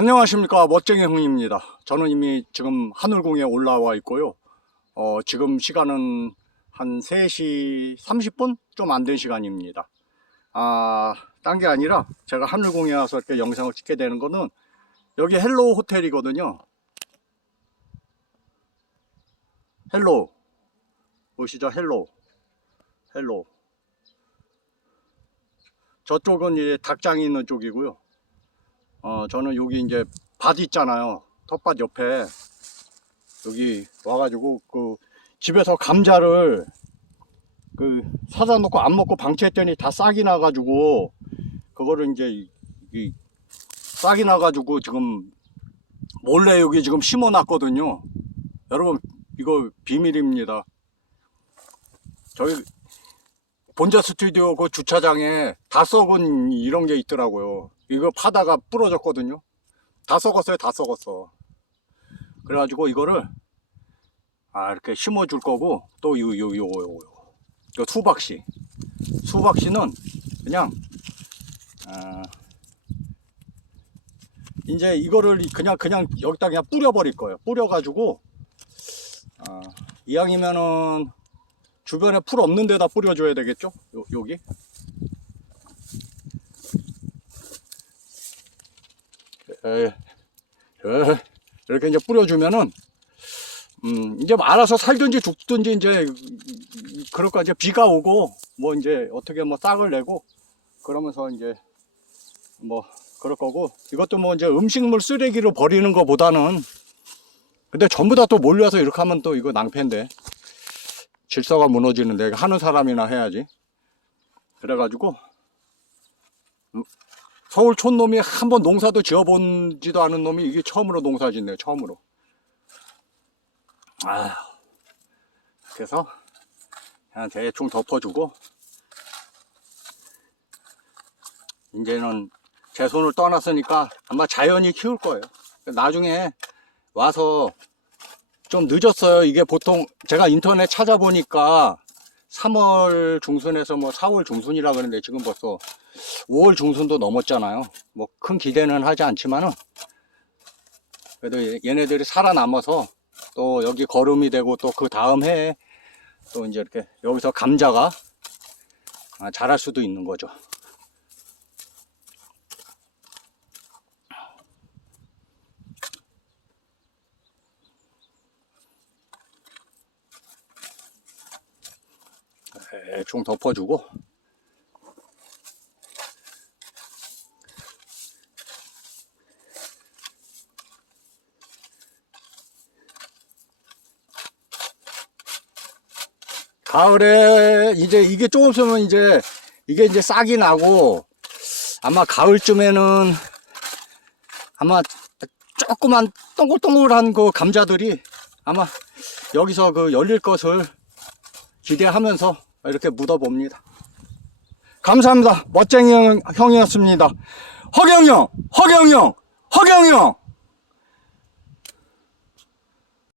안녕하십니까 멋쟁이 형입니다. 저는 이미 지금 하늘공에 올라와 있고요. 어, 지금 시간은 한 3시 30분 좀 안 된 시간입니다. 아, 딴 게 아니라 제가 하늘공에 와서 이렇게 영상을 찍게 되는 거는 여기 헬로우 호텔이거든요. 헬로우 보시죠 헬로우 헬로우 저쪽은 이제 닭장이 있는 쪽이고요. 어, 저는 여기 이제 밭 있잖아요. 텃밭 옆에 여기 와가지고 그 집에서 감자를 그 사다 놓고 안 먹고 방치했더니 다 싹이 나가지고 그거를 이제 이, 이 싹이 나가지고 지금 몰래 여기 지금 심어놨거든요. 여러분 이거 비밀입니다. 저희 본자 스튜디오 그 주차장에 다 썩은 이런 게 있더라고요. 이거 파다가 부러졌거든요. 다 썩었어요, 다 썩었어. 그래가지고 이거를 아 이렇게 심어 줄 거고 또 요 요요요요요 수박씨 수박씨는 그냥 아, 이제 이거를 그냥 그냥 여기다 그냥 뿌려 버릴 거예요. 뿌려 가지고 아, 이왕이면은 주변에 풀 없는 데다 뿌려줘야 되겠죠? 요, 여기 에, 에, 이렇게 이제 뿌려주면은 음, 이제 알아서 살든지 죽든지 이제 그럴까 이제 비가 오고 뭐 이제 어떻게 뭐 싹을 내고 그러면서 이제 뭐 그럴 거고 이것도 뭐 이제 음식물 쓰레기로 버리는 것보다는 근데 전부 다 또 몰려서 이렇게 하면 또 이거 낭패인데. 질서가 무너지는데 하는 사람이나 해야지. 그래가지고 음, 서울 촌놈이 한 번 농사도 지어본지도 않은 놈이 이게 처음으로 농사 짓네요 처음으로. 아휴. 그래서 그냥 대충 덮어주고. 이제는 제 손을 떠났으니까 아마 자연이 키울 거예요. 나중에 와서 좀 늦었어요. 이게 보통 제가 인터넷 찾아보니까 3월 중순에서 뭐 4월 중순이라 그러는데 지금 벌써 5월 중순도 넘었잖아요. 뭐 큰 기대는 하지 않지만은 그래도 얘- 얘네들이 살아남아서 또 여기 거름이 되고 또 그 다음 해에 또 이제 이렇게 여기서 감자가 아, 자랄 수도 있는 거죠. 대충 덮어주고. 가을에 이제 이게 조금 있으면 이제 이게 이제 싹이 나고 아마 가을쯤에는 아마 조그만 동글동글한 그 감자들이 아마 여기서 그 열릴 것을 기대하면서 이렇게 묻어봅니다. 감사합니다. 멋쟁이 형, 형이었습니다. 허경영, 허경영, 허경영!